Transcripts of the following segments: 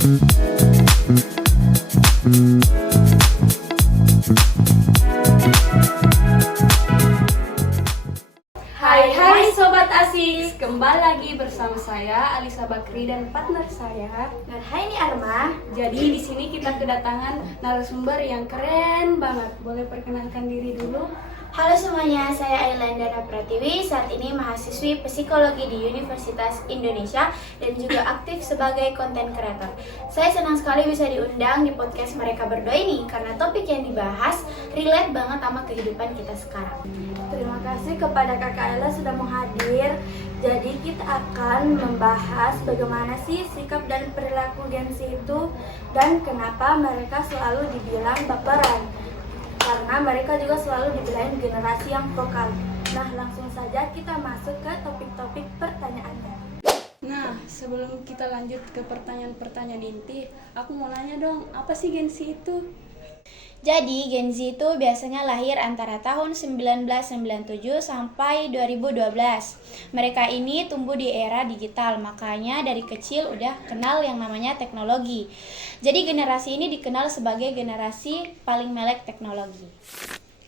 Hai Sobat Asis, kembali lagi bersama saya Alisa Bakri dan partner saya Nurhaini Arma. Jadi di sini kita kedatangan narasumber yang keren banget. Boleh perkenalkan diri dulu? Halo semuanya, saya Ailandana Pratiwi. Saat ini mahasiswi psikologi di Universitas Indonesia dan juga aktif sebagai konten kreator. Saya senang sekali bisa diundang di podcast mereka berdua ini karena topik yang dibahas relate banget sama kehidupan kita sekarang. Terima kasih kepada Kakak Ella sudah mau hadir. Jadi kita akan membahas bagaimana sih sikap dan perilaku Gen Z itu dan kenapa mereka selalu dibilang baperan. Karena mereka juga selalu dibilang generasi yang vokal. Nah, langsung saja kita masuk ke topik-topik pertanyaannya. Nah, sebelum kita lanjut ke pertanyaan-pertanyaan inti, aku mau nanya dong, apa sih Gen Z itu? Jadi Gen Z itu biasanya lahir antara tahun 1997 sampai 2012. Mereka ini tumbuh di era digital, makanya dari kecil udah kenal yang namanya teknologi. Jadi generasi ini dikenal sebagai generasi paling melek teknologi.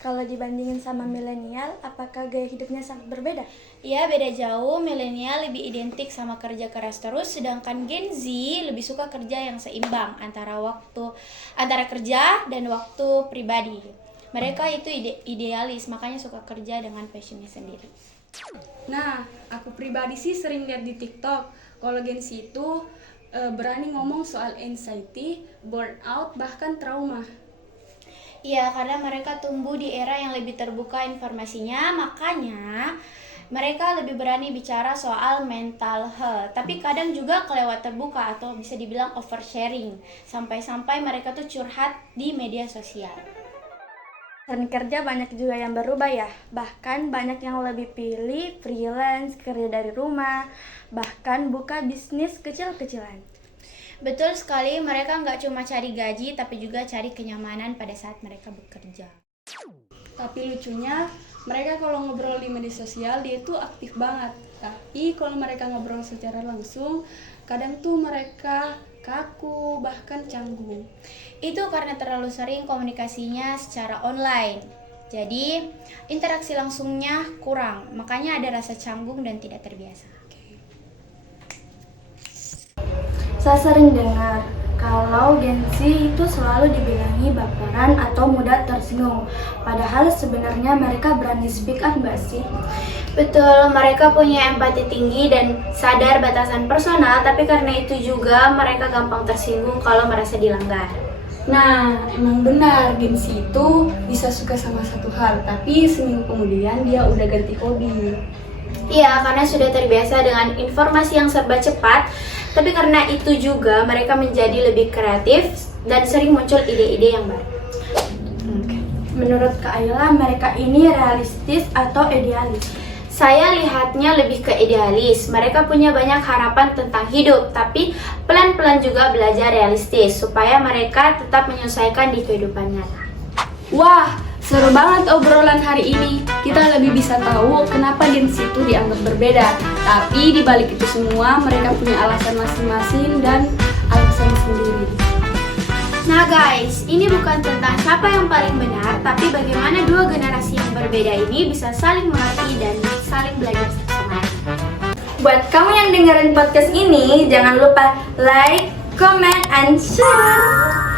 Kalau dibandingin sama milenial, apakah gaya hidupnya sangat berbeda? Ya, beda jauh. Milenial lebih identik sama kerja keras terus, sedangkan Gen Z lebih suka kerja yang seimbang antara kerja dan waktu pribadi. Mereka itu idealis, makanya suka kerja dengan passionnya sendiri. Nah, aku pribadi sih sering lihat di TikTok, kalau Gen Z itu berani ngomong soal anxiety, burnout, bahkan trauma. Iya, karena mereka tumbuh di era yang lebih terbuka informasinya, makanya mereka lebih berani bicara soal mental health. Tapi kadang juga kelewat terbuka atau bisa dibilang oversharing. Sampai-sampai mereka tuh curhat di media sosial. Dan kerja banyak juga yang berubah ya. Bahkan banyak yang lebih pilih freelance, kerja dari rumah, bahkan buka bisnis kecil-kecilan. Betul sekali, mereka nggak cuma cari gaji, tapi juga cari kenyamanan pada saat mereka bekerja. Tapi lucunya, mereka kalau ngobrol di media sosial, dia tuh aktif banget. Tapi kalau mereka ngobrol secara langsung, kadang tuh mereka kaku, bahkan canggung. Itu karena terlalu sering komunikasinya secara online. Jadi, interaksi langsungnya kurang, makanya ada rasa canggung dan tidak terbiasa. Saya sering dengar kalau Gen Z itu selalu dibilangi baperan atau mudah tersinggung. Padahal sebenarnya mereka berani speak up nggak sih? Betul, mereka punya empati tinggi dan sadar batasan personal, tapi karena itu juga mereka gampang tersinggung kalau merasa dilanggar. Nah, emang benar Gen Z itu bisa suka sama satu hal, tapi seminggu kemudian dia udah ganti hobi. Iya, karena sudah terbiasa dengan informasi yang serba cepat, tapi karena itu juga mereka menjadi lebih kreatif dan sering muncul ide-ide yang baru. Menurut Kak Ayla, mereka ini realistis atau idealis? Saya lihatnya lebih ke idealis. Mereka punya banyak harapan tentang hidup, tapi pelan-pelan juga belajar realistis supaya mereka tetap menyesuaikan di kehidupan nyata. Wah, seru banget obrolan hari ini. Kita lebih bisa tahu kenapa Gen Z itu dianggap berbeda. Tapi di balik itu semua, mereka punya alasan masing-masing dan alasan sendiri. Nah guys, ini bukan tentang siapa yang paling benar, tapi bagaimana dua generasi yang berbeda ini bisa saling mengerti dan saling belajar sama. Buat kamu yang dengerin podcast ini, jangan lupa like, comment, and share.